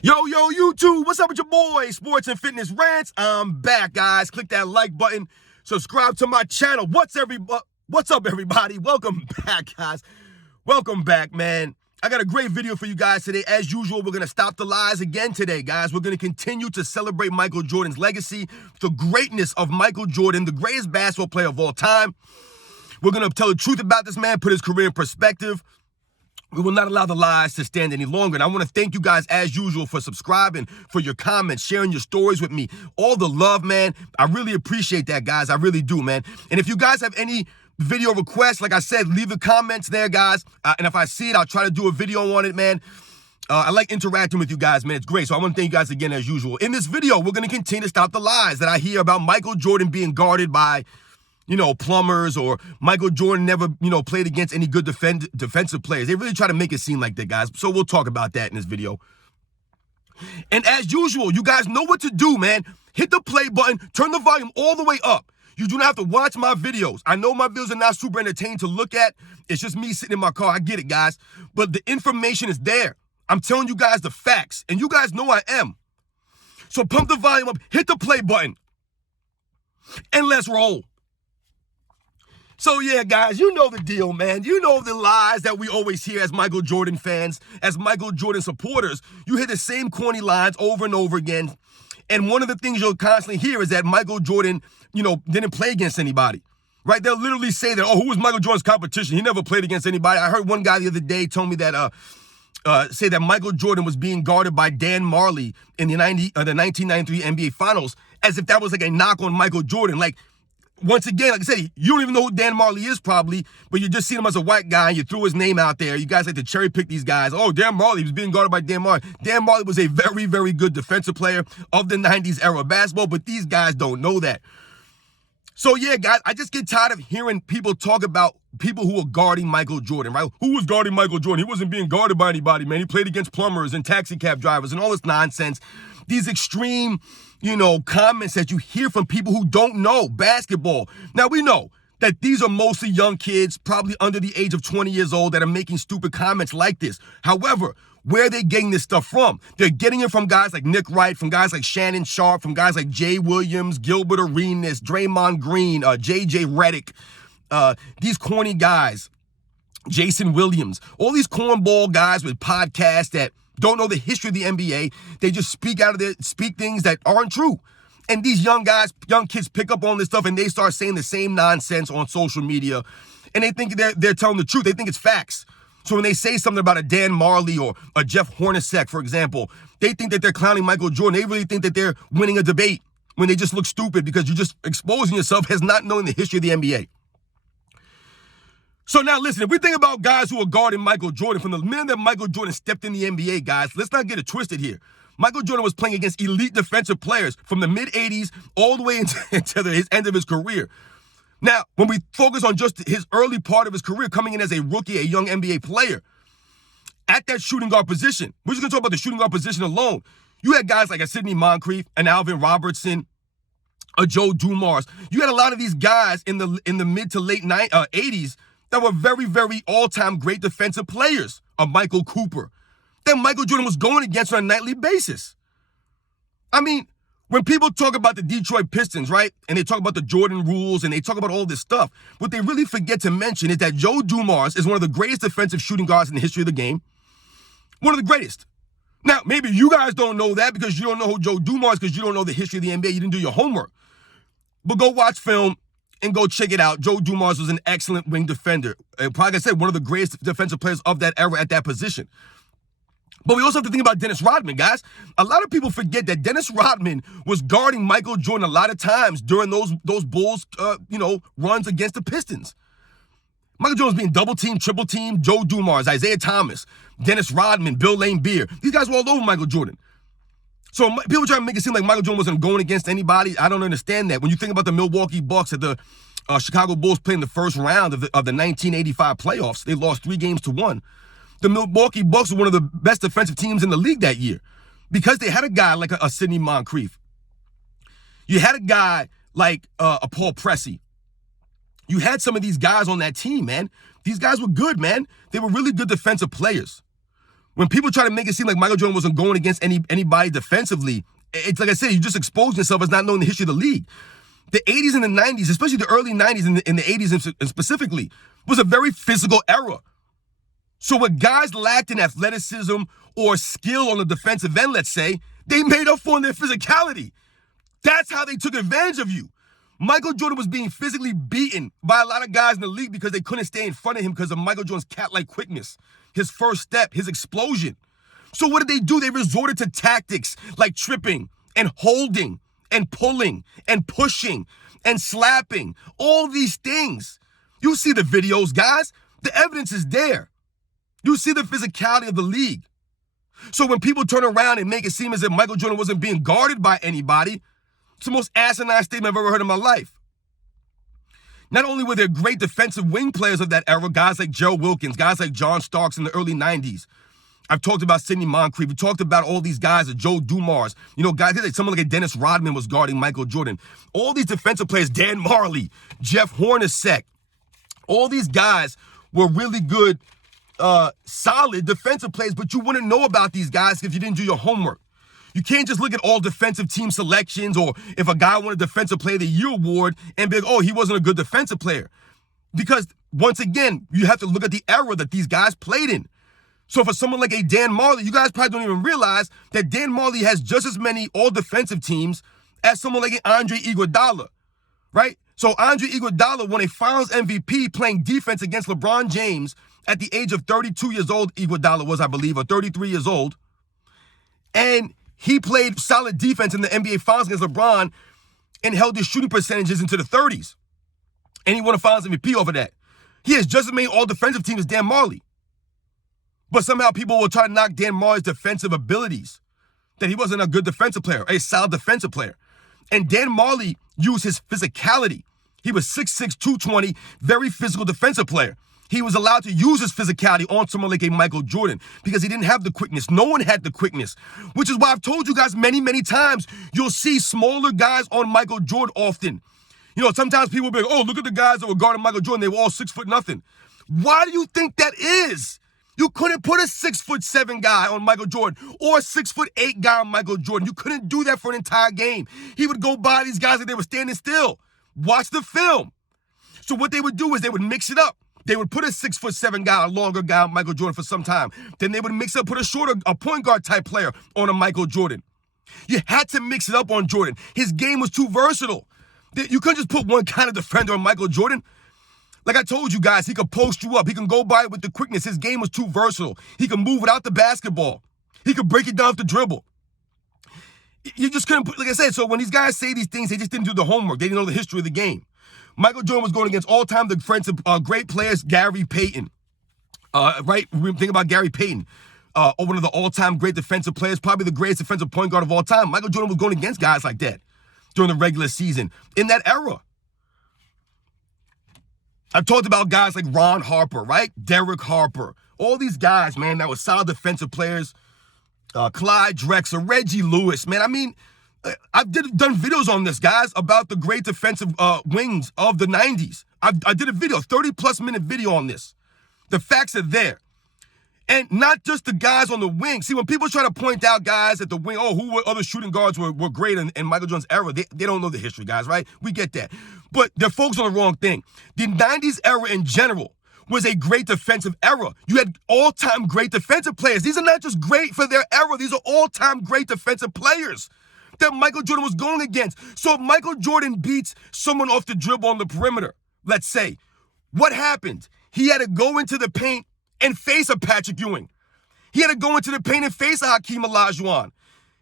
Yo, YouTube, what's up with your boy? Sports and Fitness Rants. I'm back, guys. Click that like button. Subscribe to my channel. What's up, everybody? Welcome back, guys. Welcome back, man. I got a great video for you guys today. As usual, we're going to stop the lies again today, guys. We're going to continue to celebrate Michael Jordan's legacy, the greatness of Michael Jordan, the greatest basketball player of all time. We're going to tell the truth about this man, put his career in perspective. We will not allow the lies to stand any longer. And I want to thank you guys, as usual, for subscribing, for your comments, sharing your stories with me. All the love, man. I really appreciate that, guys. I really do, man. And if you guys have any video requests, like I said, leave the comments there, guys. And if I see it, I'll try to do a video on it, man. I like interacting with you guys, man. It's great. So I want to thank you guys again, as usual. In this video, we're going to continue to stop the lies that I hear about Michael Jordan being guarded by plumbers, or Michael Jordan never, played against any good defensive players. They really try to make it seem like that, guys. So we'll talk about that in this video. And as usual, you guys know what to do, man. Hit the play button, turn the volume all the way up. You do not have to watch my videos. I know my videos are not super entertaining to look at. It's just me sitting in my car. I get it, guys. But the information is there. I'm telling you guys the facts, and you guys know I am. So pump the volume up, hit the play button, and let's roll. So yeah, guys, you know the deal, man. You know the lies that we always hear as Michael Jordan fans, as Michael Jordan supporters. You hear the same corny lines over and over again. And one of the things you'll constantly hear is that Michael Jordan, didn't play against anybody, right? They'll literally say that, oh, who was Michael Jordan's competition? He never played against anybody. I heard one guy the other day told me that, say that Michael Jordan was being guarded by Dan Marley in the 1993 NBA Finals, as if that was like a knock on Michael Jordan. Like, once again, like I said, you don't even know who Dan Marley is probably, but you just see him as a white guy and you threw his name out there. You guys like to cherry pick these guys. Oh, Dan Marley was being guarded by Dan Marley. Dan Marley was a very, very good defensive player of the 90s era of basketball, but these guys don't know that. So yeah, guys, I just get tired of hearing people talk about people who are guarding Michael Jordan, right? Who was guarding Michael Jordan? He wasn't being guarded by anybody, man. He played against plumbers and taxi cab drivers and all this nonsense. These extreme, comments that you hear from people who don't know basketball. Now, we know that these are mostly young kids, probably under the age of 20 years old, that are making stupid comments like this. However, where are they getting this stuff from? They're getting it from guys like Nick Wright, from guys like Shannon Sharp, from guys like Jay Williams, Gilbert Arenas, Draymond Green, JJ Redick, these corny guys, Jason Williams, all these cornball guys with podcasts that don't know the history of the NBA. They just speak things that aren't true. And these young kids pick up on this stuff and they start saying the same nonsense on social media. And they think they're telling the truth. They think it's facts. So when they say something about a Dan Marley or a Jeff Hornacek, for example, they think that they're clowning Michael Jordan. They really think that they're winning a debate when they just look stupid because you're just exposing yourself as not knowing the history of the NBA. So now listen, if we think about guys who are guarding Michael Jordan, from the minute that Michael Jordan stepped in the NBA, guys, let's not get it twisted here. Michael Jordan was playing against elite defensive players from the mid-'80s all the way into his end of his career. Now, when we focus on just his early part of his career, coming in as a rookie, a young NBA player, at that shooting guard position, we're just going to talk about the shooting guard position alone. You had guys like a Sidney Moncrief, an Alvin Robertson, a Joe Dumars. You had a lot of these guys in the mid to late 80s that were very, very all-time great defensive players, of Michael Cooper, that Michael Jordan was going against on a nightly basis. I mean, when people talk about the Detroit Pistons, right, and they talk about the Jordan rules and they talk about all this stuff, what they really forget to mention is that Joe Dumars is one of the greatest defensive shooting guards in the history of the game. One of the greatest. Now, maybe you guys don't know that because you don't know who Joe Dumars is, because you don't know the history of the NBA. You didn't do your homework. But go watch film and go check it out. Joe Dumars was an excellent wing defender. Like I said, one of the greatest defensive players of that era at that position. But we also have to think about Dennis Rodman, guys. A lot of people forget that Dennis Rodman was guarding Michael Jordan a lot of times during those Bulls, runs against the Pistons. Michael Jordan was being double-teamed, triple-teamed. Joe Dumars, Isaiah Thomas, Dennis Rodman, Bill Laimbeer. These guys were all over Michael Jordan. So people try to make it seem like Michael Jordan wasn't going against anybody. I don't understand that. When you think about the Milwaukee Bucks at the Chicago Bulls playing the first round of the 1985 playoffs, they lost 3-1. The Milwaukee Bucks were one of the best defensive teams in the league that year because they had a guy like a Sidney Moncrief. You had a guy like a Paul Pressey. You had some of these guys on that team, man. These guys were good, man. They were really good defensive players. When people try to make it seem like Michael Jordan wasn't going against anybody defensively, it's like I said, you just exposed yourself as not knowing the history of the league. The 80s and the 90s, especially the early 90s and the 80s specifically, was a very physical era. So what guys lacked in athleticism or skill on the defensive end, let's say, they made up for in their physicality. That's how they took advantage of you. Michael Jordan was being physically beaten by a lot of guys in the league because they couldn't stay in front of him because of Michael Jordan's cat-like quickness, his first step, his explosion. So what did they do? They resorted to tactics like tripping and holding and pulling and pushing and slapping, all these things. You see the videos, guys. The evidence is there. You see the physicality of the league. So when people turn around and make it seem as if Michael Jordan wasn't being guarded by anybody, it's the most asinine statement I've ever heard in my life. Not only were there great defensive wing players of that era, guys like Gerald Wilkins, guys like John Starks in the early 90s. I've talked about Sidney Moncrief. We talked about all these guys, Joe Dumars. Guys like someone like Dennis Rodman was guarding Michael Jordan. All these defensive players, Dan Marley, Jeff Hornacek, all these guys were really good, solid defensive players, but you wouldn't know about these guys if you didn't do your homework. You can't just look at all defensive team selections or if a guy won a Defensive Player of the Year award and be like, oh, he wasn't a good defensive player. Because, once again, you have to look at the era that these guys played in. So for someone like a Dan Marley, you guys probably don't even realize that Dan Marley has just as many all-defensive teams as someone like an Andre Iguodala, right? So Andre Iguodala won a Finals MVP playing defense against LeBron James at the age of 32 years old, Iguodala was, I believe, or 33 years old. And he played solid defense in the NBA Finals against LeBron and held his shooting percentages into the 30s. And he won a Finals MVP over that. He has just as many all-defensive teams as Dan Marley. But somehow people will try to knock Dan Marley's defensive abilities, that he wasn't a good defensive player, a solid defensive player. And Dan Marley used his physicality. He was 6'6", 220, very physical defensive player. He was allowed to use his physicality on someone like a Michael Jordan because he didn't have the quickness. No one had the quickness, which is why I've told you guys many, many times, you'll see smaller guys on Michael Jordan often. Sometimes people will be like, oh, look at the guys that were guarding Michael Jordan. They were all 6'0". Why do you think that is? You couldn't put a 6'7" guy on Michael Jordan or a 6'8" guy on Michael Jordan. You couldn't do that for an entire game. He would go by these guys like they were standing still. Watch the film. So what they would do is they would mix it up. They would put a 6'7" guy, a longer guy on Michael Jordan for some time. Then they would mix up, put a point guard type player on a Michael Jordan. You had to mix it up on Jordan. His game was too versatile. You couldn't just put one kind of defender on Michael Jordan. Like I told you guys, he could post you up. He can go by it with the quickness. His game was too versatile. He could move without the basketball. He could break it down with the dribble. You just couldn't put, like I said, so when these guys say these things, they just didn't do the homework. They didn't know the history of the game. Michael Jordan was going against all-time defensive great players, Gary Payton. Right? We think about Gary Payton, one of the all-time great defensive players, probably the greatest defensive point guard of all time. Michael Jordan was going against guys like that during the regular season in that era. I've talked about guys like Ron Harper, right? Derek Harper. All these guys, man, that were solid defensive players. Clyde Drexler, Reggie Lewis, man. I mean, I've done videos on this, guys, about the great defensive wings of the 90s. I did a video, 30-plus minute video on this. The facts are there. And not just the guys on the wing. See, when people try to point out guys at the wing, who were other shooting guards were great in Michael Jordan's era, they don't know the history, guys, right? We get that. But they're focused on the wrong thing. The 90s era in general was a great defensive era. You had all-time great defensive players. These are not just great for their era. These are all-time great defensive players that Michael Jordan was going against. So if Michael Jordan beats someone off the dribble on the perimeter, let's say, what happened? He had to go into the paint and face a Patrick Ewing. He had to go into the paint and face a Hakeem Olajuwon.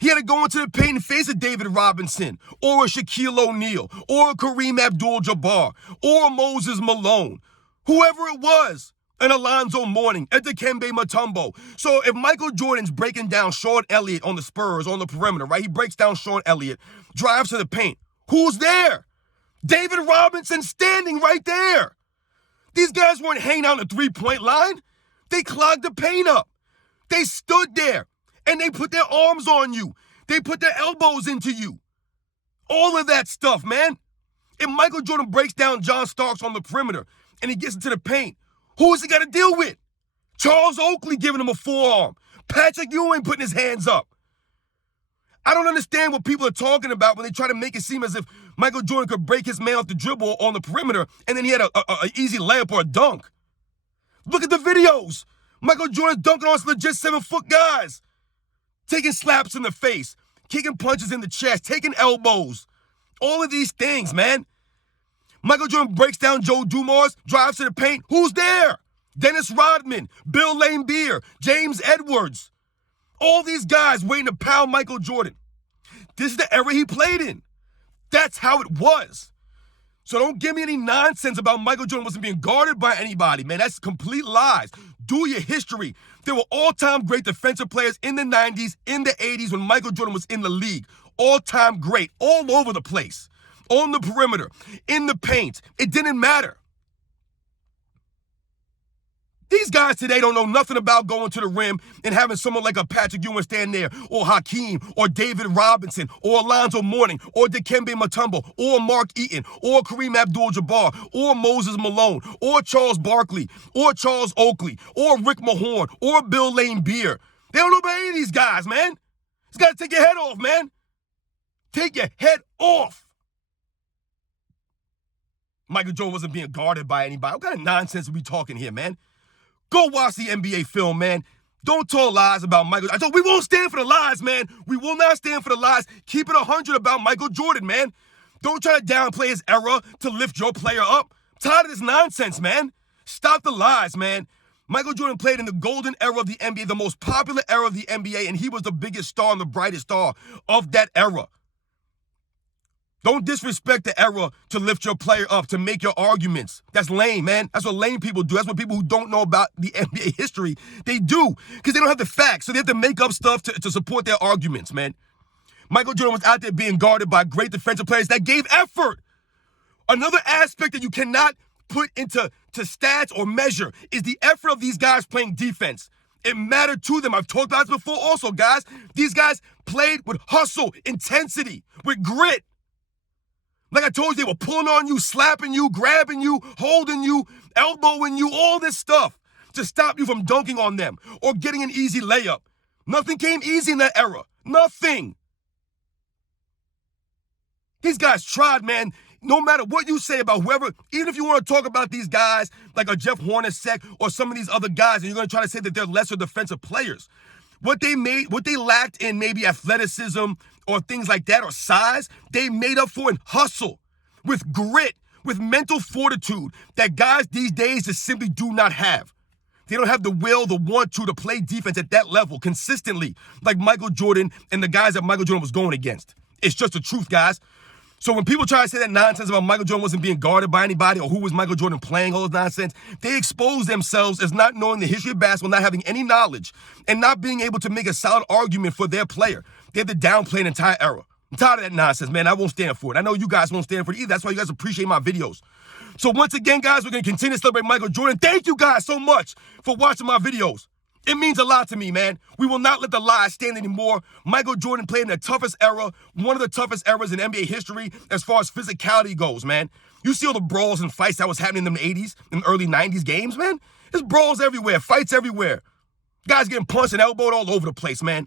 He had to go into the paint and face a David Robinson or a Shaquille O'Neal or a Kareem Abdul-Jabbar or a Moses Malone. Whoever it was, an Alonzo Mourning, a Dikembe Mutombo. So if Michael Jordan's breaking down Sean Elliott on the Spurs on the perimeter, right? He breaks down Sean Elliott, drives to the paint. Who's there? David Robinson standing right there. These guys weren't hanging out on the three-point line. They clogged the paint up. They stood there, and they put their arms on you. They put their elbows into you. All of that stuff, man. If Michael Jordan breaks down John Starks on the perimeter and he gets into the paint, who is he got to deal with? Charles Oakley giving him a forearm, Patrick Ewing putting his hands up. I don't understand what people are talking about when they try to make it seem as if Michael Jordan could break his man off the dribble on the perimeter and then he had an easy layup or a dunk. Look at the videos. Michael Jordan dunking on some legit 7-foot guys. Taking slaps in the face, kicking punches in the chest, taking elbows. All of these things, man. Michael Jordan breaks down Joe Dumars, drives to the paint. Who's there? Dennis Rodman, Bill Laimbeer, James Edwards. All these guys waiting to pound Michael Jordan. This is the era he played in. That's how it was. So don't give me any nonsense about Michael Jordan wasn't being guarded by anybody, man. That's complete lies. Do your history. There were all-time great defensive players in the 90s, in the 80s when Michael Jordan was in the league. All-time great, all over the place. On the perimeter, in the paint. It didn't matter. These guys today don't know nothing about going to the rim and having someone like a Patrick Ewing stand there, or Hakeem, or David Robinson, or Alonzo Mourning, or Dikembe Mutombo, or Mark Eaton, or Kareem Abdul-Jabbar, or Moses Malone, or Charles Barkley, or Charles Oakley, or Rick Mahorn, or Bill Laimbeer. They don't know about any of these guys, man. You got to take your head off, man. Take your head off. Michael Jordan wasn't being guarded by anybody. What kind of nonsense are we talking here, man? Go watch the NBA film, man. Don't tell lies about Michael. I told we won't stand for the lies, man. We will not stand for the lies. Keep it 100 about Michael Jordan, man. Don't try to downplay his era to lift your player up. I'm tired of this nonsense, man. Stop the lies, man. Michael Jordan played in the golden era of the NBA, the most popular era of the NBA, and he was the biggest star and the brightest star of that era. Don't disrespect the era to lift your player up, to make your arguments. That's lame, man. That's what lame people do. That's what people who don't know about the NBA history, they do. Because they don't have the facts, so they have to make up stuff to support their arguments, man. Michael Jordan was out there being guarded by great defensive players that gave effort. Another aspect that you cannot put into stats or measure is the effort of these guys playing defense. It mattered to them. I've talked about this before also, guys. These guys played with hustle, intensity, with grit. Like I told you, they were pulling on you, slapping you, grabbing you, holding you, elbowing you, all this stuff to stop you from dunking on them or getting an easy layup. Nothing came easy in that era. Nothing. These guys tried, man. No matter what you say about whoever, even if you want to talk about these guys like a Jeff Hornacek or some of these other guys, and you're going to try to say that they're lesser defensive players, what they lacked in maybe athleticism or things like that or size, they made up for in hustle, with grit, with mental fortitude that guys these days just simply do not have. They don't have the will, the want to play defense at that level consistently like Michael Jordan and the guys that Michael Jordan was going against. It's just the truth, guys. So when people try to say that nonsense about Michael Jordan wasn't being guarded by anybody or who was Michael Jordan playing, all those nonsense, they expose themselves as not knowing the history of basketball, not having any knowledge, and not being able to make a solid argument for their player. They have to downplay an entire era. I'm tired of that nonsense, man. I won't stand for it. I know you guys won't stand for it either. That's why you guys appreciate my videos. So once again, guys, we're going to continue to celebrate Michael Jordan. Thank you guys so much for watching my videos. It means a lot to me, man. We will not let the lies stand anymore. Michael Jordan played in the toughest era, one of the toughest eras in NBA history as far as physicality goes, man. You see all the brawls and fights that was happening in the 80s and early 90s games, man? There's brawls everywhere, fights everywhere. Guys getting punched and elbowed all over the place, man.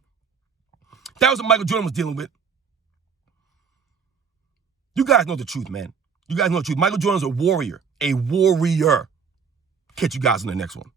That was what Michael Jordan was dealing with. You guys know the truth, man. You guys know the truth. Michael Jordan's a warrior. A warrior. Catch you guys in the next one.